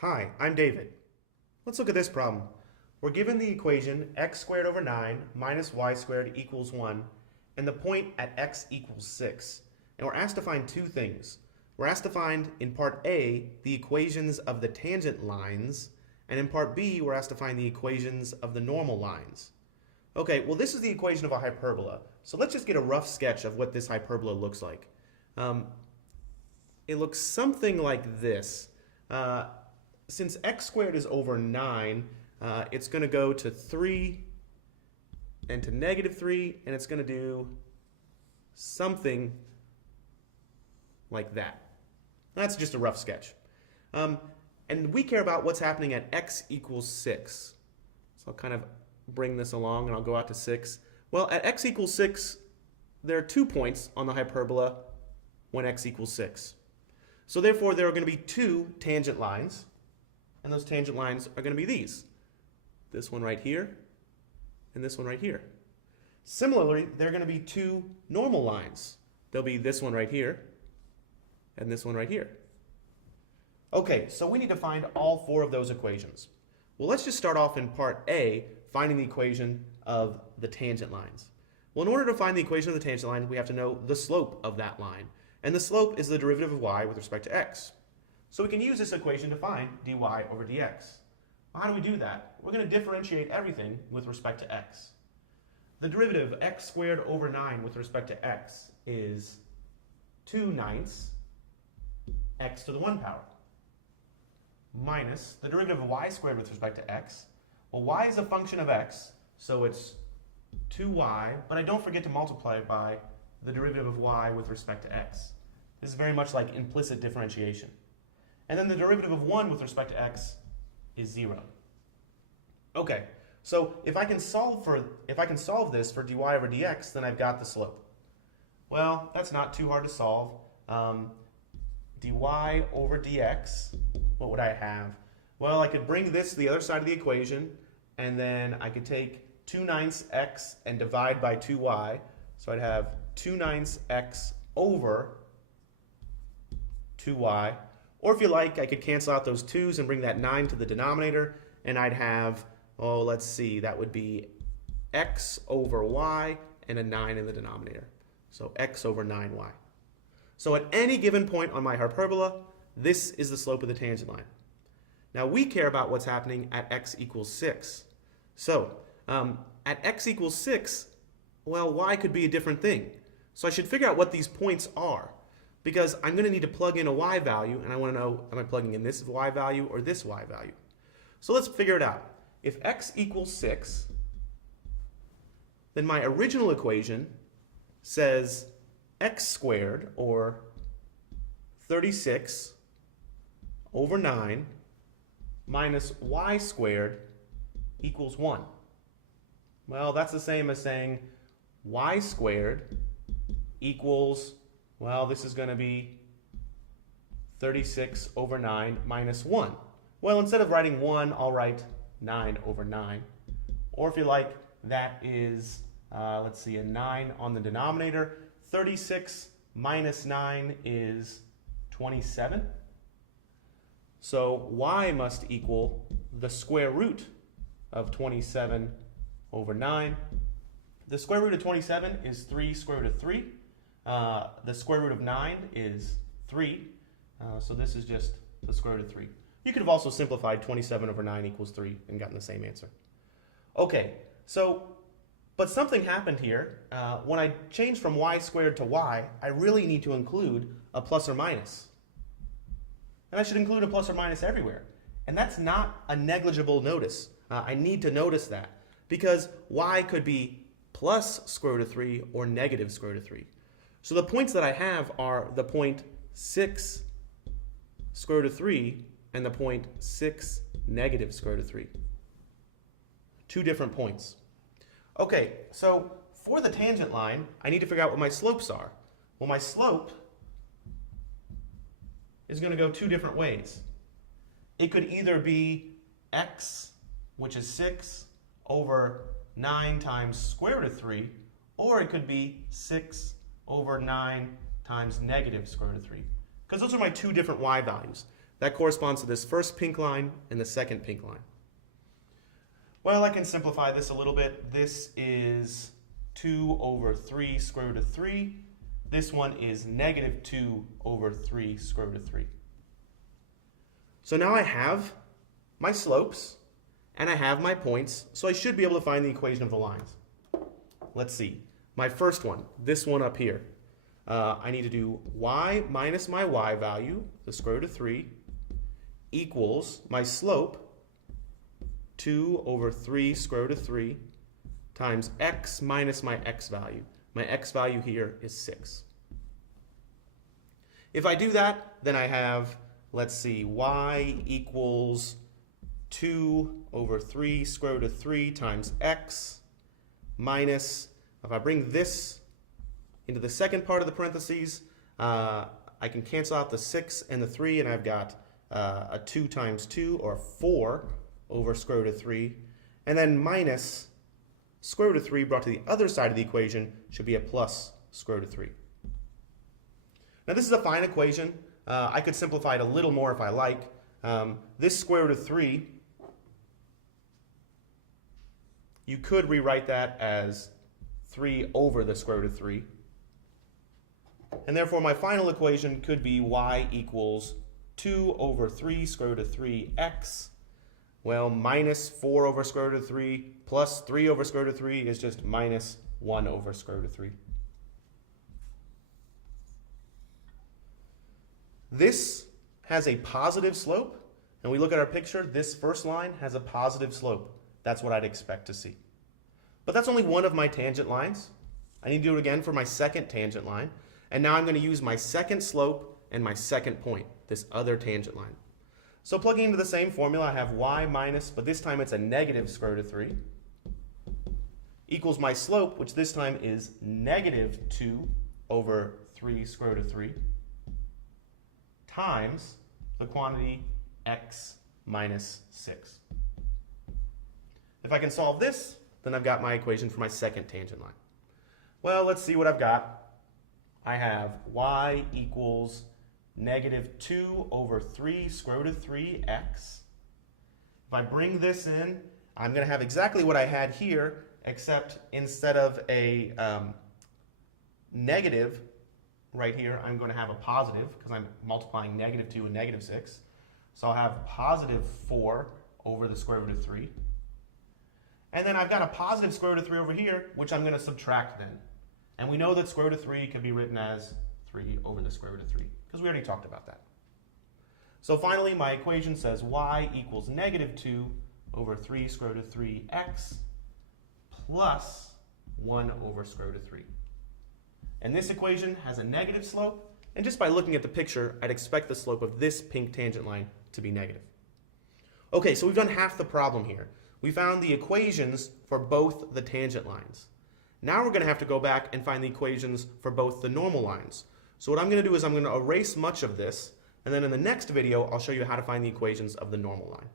Hi, I'm David. Let's look at this problem. We're given the equation x squared over 9 minus y squared equals 1, and the point at x equals 6. And we're asked to find two things. We're asked to find, in part A, the equations of the tangent lines, and in part B, we're asked to find the equations of the normal lines. Okay, well this is the equation of a hyperbola. So let's just get a rough sketch of what this hyperbola looks like. It looks something like this. Since x squared is over 9, it's going to go to 3 and to negative 3, and it's going to do something like that. That's just a rough sketch. And we care about what's happening at x equals 6. So I'll kind of bring this along and I'll go out to 6. Well, at x equals 6, there are 2 points on the hyperbola when x equals 6. So therefore, there are going to be 2 tangent lines, and those tangent lines are going to be these. This one right here, and this one right here. Similarly, there are going to be 2 normal lines. There'll be this one right here, and this one right here. Okay, so we need to find all 4 of those equations. Well, let's just start off in part A, finding the equation of the tangent lines. Well, in order to find the equation of the tangent line, we have to know the slope of that line. And the slope is the derivative of y with respect to x. So we can use this equation to find dy over dx. Well, how do we do that? We're going to differentiate everything with respect to x. The derivative of x squared over 9 with respect to x is 2/9 x to the 1 power minus the derivative of y squared with respect to x. Well, y is a function of x, so it's 2y, but I don't forget to multiply it by the derivative of y with respect to x. This is very much like implicit differentiation. And then the derivative of 1 with respect to x is 0. Okay, so if I can solve this for dy over dx, then I've got the slope. Well, that's not too hard to solve. Dy over dx, what would I have? Well, I could bring this to the other side of the equation, and then I could take 2/9 x and divide by 2y. So I'd have 2/9 x over 2y. Or if you like, I could cancel out those 2's and bring that 9 to the denominator, and I'd have, oh, let's see, that would be x over y and a 9 in the denominator. So x over 9y. So at any given point on my hyperbola, this is the slope of the tangent line. Now we care about what's happening at x equals 6. So at x equals 6, well, y could be a different thing. So I should figure out what these points are, because I'm going to need to plug in a y value, and I want to know, am I plugging in this y value or this y value? So let's figure it out. If x equals 6, then my original equation says x squared, or 36 over 9, minus y squared equals 1. Well, that's the same as saying y squared equals, well, this is going to be 36 over 9 minus 1. Well, instead of writing 1, I'll write 9 over 9. Or if you like, that is, let's see, a 9 on the denominator. 36 minus 9 is 27. So y must equal the square root of 27 over 9. The square root of 27 is 3 square root of 3. The square root of 9 is 3. So this is just the square root of 3. You could have also simplified 27 over 9 equals 3 and gotten the same answer. Okay, so, but something happened here. When I change from y squared to y, I really need to include a plus or minus. And I should include a plus or minus everywhere. And that's not a negligible notice. I need to notice that, because y could be plus square root of 3 or negative square root of 3. So the points that I have are the point 6 square root of 3 and the point 6 negative square root of 3. 2 different points. Okay, so for the tangent line, I need to figure out what my slopes are. Well, my slope is going to go 2 different ways. It could either be x, which is 6, over 9 times square root of 3, or it could be 6 over 9 times negative square root of 3. Because those are my 2 different y values. That corresponds to this first pink line and the second pink line. Well, I can simplify this a little bit. This is 2 over 3 square root of 3. This one is negative 2 over 3 square root of 3. So now I have my slopes and I have my points, so I should be able to find the equation of the lines. Let's see. My first one, this one up here. I need to do y minus my y value, the square root of 3, equals my slope, 2 over 3 square root of 3, times x minus my x value. My x value here is 6. If I do that, then I have, let's see, y equals 2 over 3 square root of 3 times x minus, if I bring this into the second part of the parentheses, I can cancel out the 6 and the 3, and I've got a 2 times 2, or 4 over square root of 3, and then minus square root of 3 brought to the other side of the equation should be a plus square root of 3. Now this is a fine equation. I could simplify it a little more if I like. This square root of 3, you could rewrite that as 3 over the square root of 3. And therefore my final equation could be y equals 2 over 3 square root of 3x. Well, minus 4 over square root of 3 plus 3 over square root of 3 is just minus 1 over square root of 3. This has a positive slope, and we look at our picture, this first line has a positive slope. That's what I'd expect to see. But that's only one of my tangent lines. I need to do it again for my second tangent line. And now I'm going to use my second slope and my second point, this other tangent line. So plugging into the same formula, I have y minus, but this time it's a negative square root of 3, equals my slope, which this time is negative 2 over 3 square root of 3, times the quantity x minus 6. If I can solve this, then I've got my equation for my second tangent line. Well, let's see what I've got. I have y equals negative 2 over 3 square root of 3x. If I bring this in, I'm going to have exactly what I had here, except instead of a negative right here, I'm going to have a positive because I'm multiplying negative 2 and negative 6. So I'll have positive 4 over the square root of 3. And then I've got a positive square root of 3 over here, which I'm going to subtract then. And we know that square root of 3 can be written as 3 over the square root of 3, because we already talked about that. So finally, my equation says y equals negative 2 over 3 square root of 3x plus 1 over square root of 3. And this equation has a negative slope, and just by looking at the picture, I'd expect the slope of this pink tangent line to be negative. Okay, so we've done half the problem here. We found the equations for both the tangent lines. Now we're going to have to go back and find the equations for both the normal lines. So what I'm going to do is I'm going to erase much of this, and then in the next video I'll show you how to find the equations of the normal line.